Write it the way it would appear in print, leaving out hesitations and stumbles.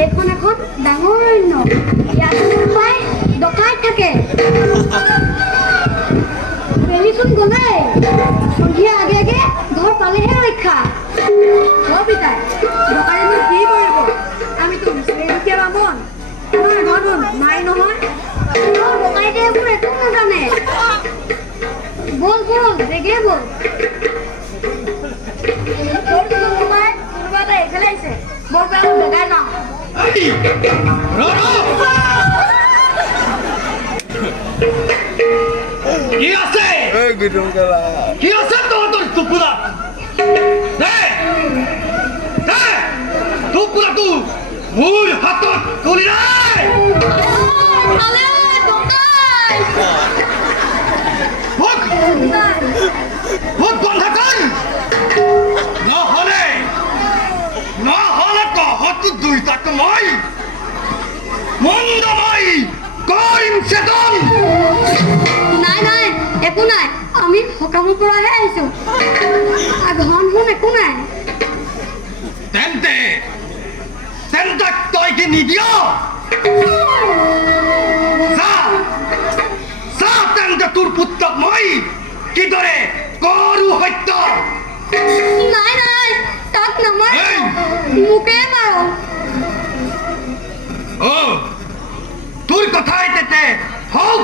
এখন এখন ডাঙৰ অৰণ্য ইয়াত প্ৰায় ডকাইত থাকে পেৰিচোন গ'লে সন্ধিয়া আগে আগে ঘৰ পালেহে ৰক্ষা ঘৰ পিতাই ডকাইনো কি কৰিব আমিতো বিচাৰি দুখীয়া বামন আমাৰ ঘৰখন নাই নহয় ডকাইতে এইবোৰ একো নাজানে বল বল বেগে বল কোনোবা এটা এইফালে আহিছে বল আমি বগাই যাওঁ কি আছে কি আছে তোর টুকুরা টুকুরা তু মূল হাতত তুলি নাই ভোট বন্ধ কর নহলে তহতো দুইটাকে মই মন্দময় কৰিম চেতন নাই নাই একো নাই আমি সকামৰ পৰাহে আহিছো ঘন শুন একো নাই তেন্তে তই কি নিদিয় চা তেন্তে তোৰ পুত্ৰক মই কিদৰে কৰো সত্য নাই নাই তাক নামাৰো মোকে মাৰো তোৰ কথাই তেতে হওক